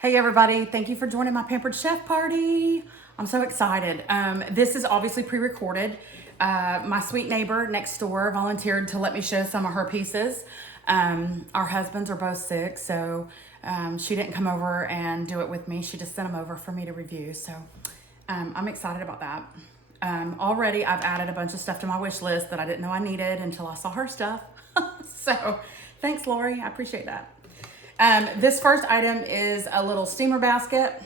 Hey everybody, thank you for joining my Pampered Chef party. I'm so excited. This is obviously pre-recorded. My sweet neighbor next door volunteered to let me show some of her pieces. Our husbands are both sick, so she didn't come over and do it with me. She just sent them over for me to review, so I'm excited about that. Already I've added a bunch of stuff to my wish list that I didn't know I needed until I saw her stuff. So thanks, Lori, I appreciate that. This first item is a little steamer basket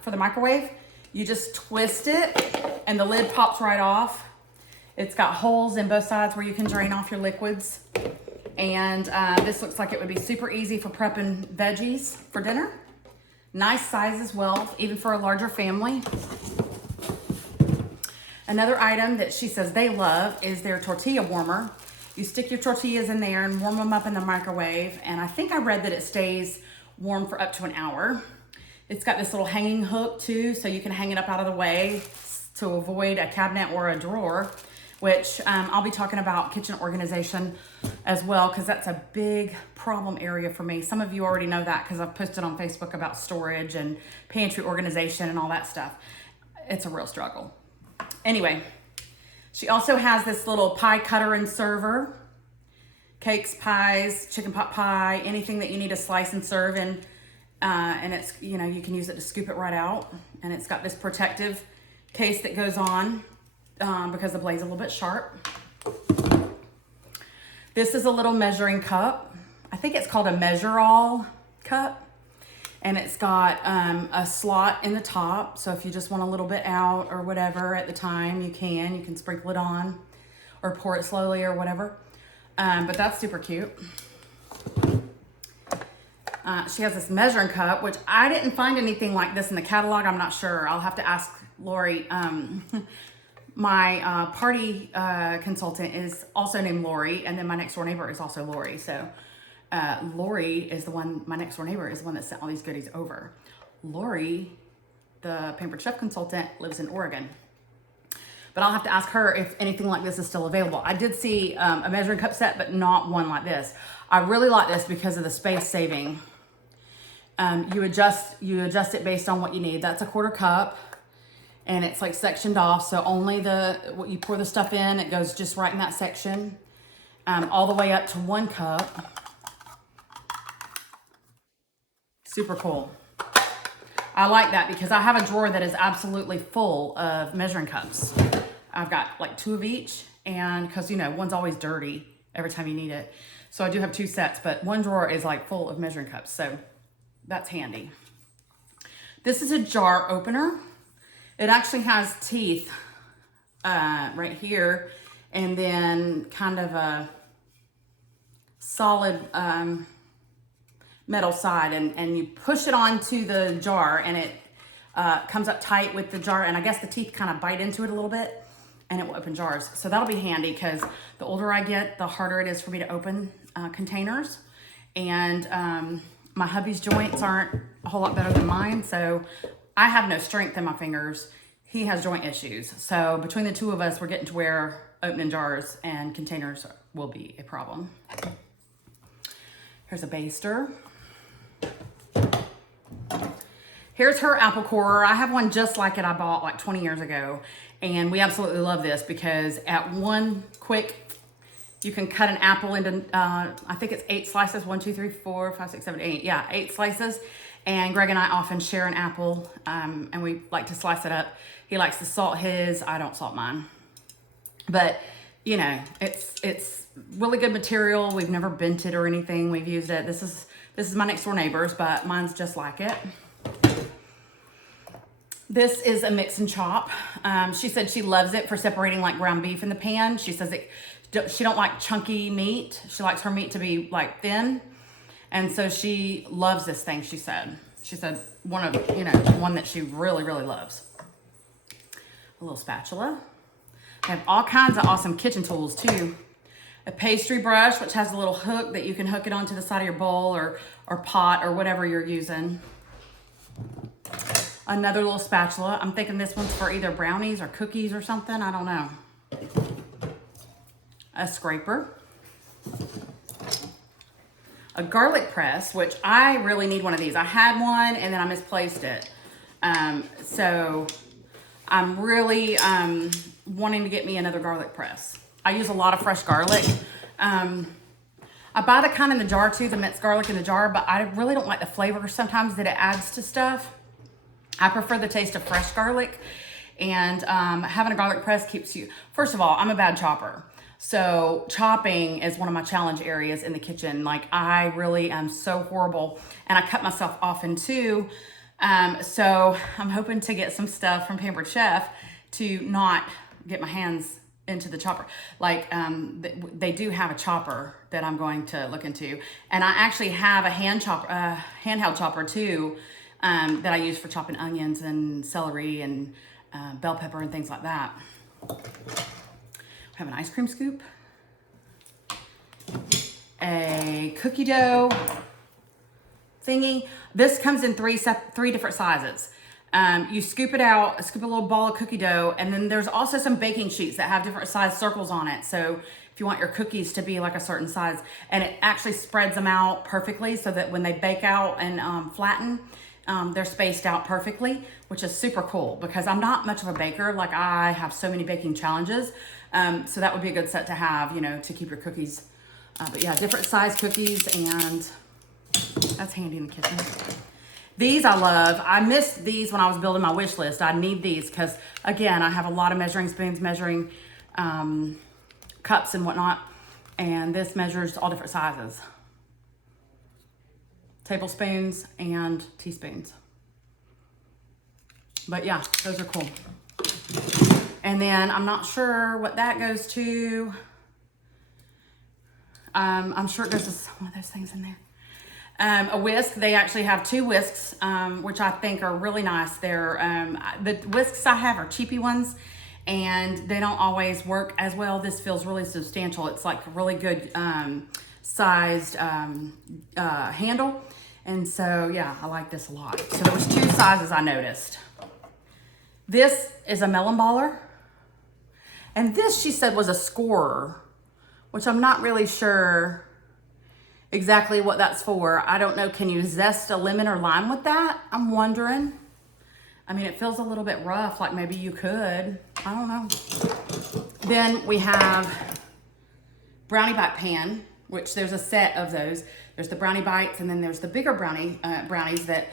for the microwave. You just twist it and the lid pops right off. It's got holes in both sides where you can drain off your liquids. And this looks like it would be super easy for prepping veggies for dinner. Nice size as well, even for a larger family. Another item that she says they love is their Tortilla Warmer. You stick your tortillas in there and warm them up in the microwave. And I think I read that it stays warm for up to an hour. It's got this little hanging hook too, so you can hang it up out of the way to avoid a cabinet or a drawer, which I'll be talking about kitchen organization as well, because that's a big problem area for me. Some of you already know that because I've posted on Facebook about storage and pantry organization and all that stuff. It's a real struggle. Anyway. She also has this little pie cutter and server. Cakes, pies, chicken pot pie, anything that you need to slice and serve in. And it's, you know, you can use it to scoop it right out. And it's got this protective case that goes on because the blade's a little bit sharp. This is a little measuring cup. I think it's called a measure-all cup. And it's got a slot in the top. So if you just want a little bit out or whatever at the time, you can sprinkle it on or pour it slowly or whatever. But that's super cute. She has this measuring cup, which I didn't find anything like this in the catalog. I'm not sure. I'll have to ask Lori. My party consultant is also named Lori, and then my next door neighbor is also Lori. So Lori is the one, my next door neighbor is the one that sent all these goodies over. Lori, the Pampered Chef consultant, lives in Oregon. But I'll have to ask her if anything like this is still available. I did see a measuring cup set, but not one like this. I really like this because of the space saving. You adjust it based on what you need. That's a 1/4 cup. And it's like sectioned off. So only what you pour the stuff in, it goes just right in that section. All the way up to 1 cup. Super cool. I like that because I have a drawer that is absolutely full of measuring cups. I've got like 2 of each, and because you know, one's always dirty every time you need it. So I do have 2 sets, but one drawer is like full of measuring cups. So that's handy. This is a jar opener. It actually has teeth right here, and then kind of a solid metal side, and you push it onto the jar, and it comes up tight with the jar, and I guess the teeth kind of bite into it a little bit, and it will open jars. So that'll be handy because the older I get, the harder it is for me to open containers. And my hubby's joints aren't a whole lot better than mine, so I have no strength in my fingers. He has joint issues. So between the two of us, we're getting to where opening jars and containers will be a problem. Here's a baster. Here's her apple corer. I have one just like it I bought like 20 years ago. And we absolutely love this because at one quick, you can cut an apple into, I think it's 8 slices. 1, 2, 3, 4, 5, 6, 7, 8. Yeah, 8 slices. And Greg and I often share an apple, and we like to slice it up. He likes to salt his. I don't salt mine. But, you know, it's really good material. We've never bent it or anything. We've used it. This is my next door neighbor's, but mine's just like it. This is a mix and chop. She said she loves it for separating like ground beef in the pan. She says she don't like chunky meat. She likes her meat to be like thin. And so she loves this thing, she said. She said one that she really, really loves. A little spatula. They have all kinds of awesome kitchen tools too. A pastry brush, which has a little hook that you can hook it onto the side of your bowl or pot or whatever you're using. Another little spatula. I'm thinking this one's for either brownies or cookies or something. I don't know. A scraper. a garlic press, which I really need one of these. I had one and then I misplaced it. So I'm really wanting to get me another garlic press. I use a lot of fresh garlic. I buy the kind in the jar too, the minced garlic in the jar, but I really don't like the flavor sometimes that it adds to stuff. I prefer the taste of fresh garlic, and having a garlic press keeps you, first of all, I'm a bad chopper. So chopping is one of my challenge areas in the kitchen. Like I really am so horrible, and I cut myself often too. So I'm hoping to get some stuff from Pampered Chef to not get my hands into the chopper. Like they do have a chopper that I'm going to look into, and I actually have a handheld chopper too, that I use for chopping onions and celery and bell pepper and things like that. I have an ice cream scoop, a cookie dough thingy. This comes in three different sizes. You scoop it out, scoop a little ball of cookie dough, and then there's also some baking sheets that have different size circles on it. So if you want your cookies to be like a certain size, and it actually spreads them out perfectly so that when they bake out and flatten, they're spaced out perfectly, which is super cool because I'm not much of a baker. Like I have so many baking challenges. So that would be a good set to have, you know, to keep your cookies. But yeah, different size cookies, and that's handy in the kitchen. These I love. I missed these when I was building my wish list. I need these because, again, I have a lot of measuring spoons, measuring cups and whatnot. And this measures all different sizes. Tablespoons and teaspoons. One yeah, those are cool. And then I'm not sure what that goes to. I'm sure it goes to one of those things in there. A whisk. They actually have two whisks, which I think are really nice. They're the whisks I have are cheapy ones, and they don't always work as well. This feels really substantial. It's like a really good sized handle, and so yeah, I like this a lot. So there was two sizes I noticed. This is a Melon Baller, and this she said was a scorer, which I'm not really sure exactly what that's for. I don't know. Can you zest a lemon or lime with that? I'm wondering. I mean, it feels a little bit rough, like maybe you could. I don't know. Then we have brownie bite pan, which there's a set of those. There's the brownie bites, and then there's the bigger brownies that,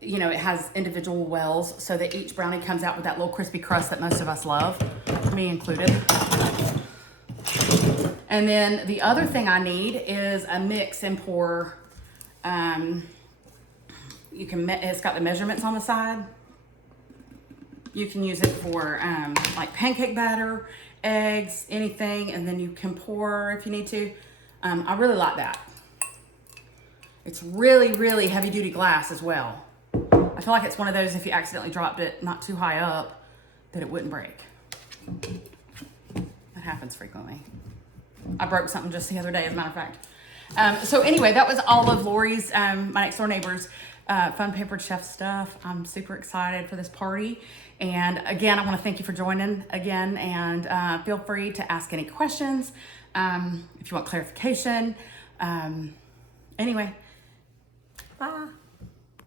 you know, it has individual wells so that each brownie comes out with that little crispy crust that most of us love, me included. And then the other thing I need is a mix and pour. It's got the measurements on the side. You can use it for like pancake batter, eggs, anything, and then you can pour if you need to. I really like that. It's really, really heavy duty glass as well. I feel like it's one of those, if you accidentally dropped it not too high up, that it wouldn't break. That happens frequently. I broke something just the other day, as a matter of fact. So anyway, that was all of Lori's, my next door neighbor's fun Pampered Chef stuff. I'm super excited for this party. And again, I want to thank you for joining again, and feel free to ask any questions if you want clarification. Anyway, bye.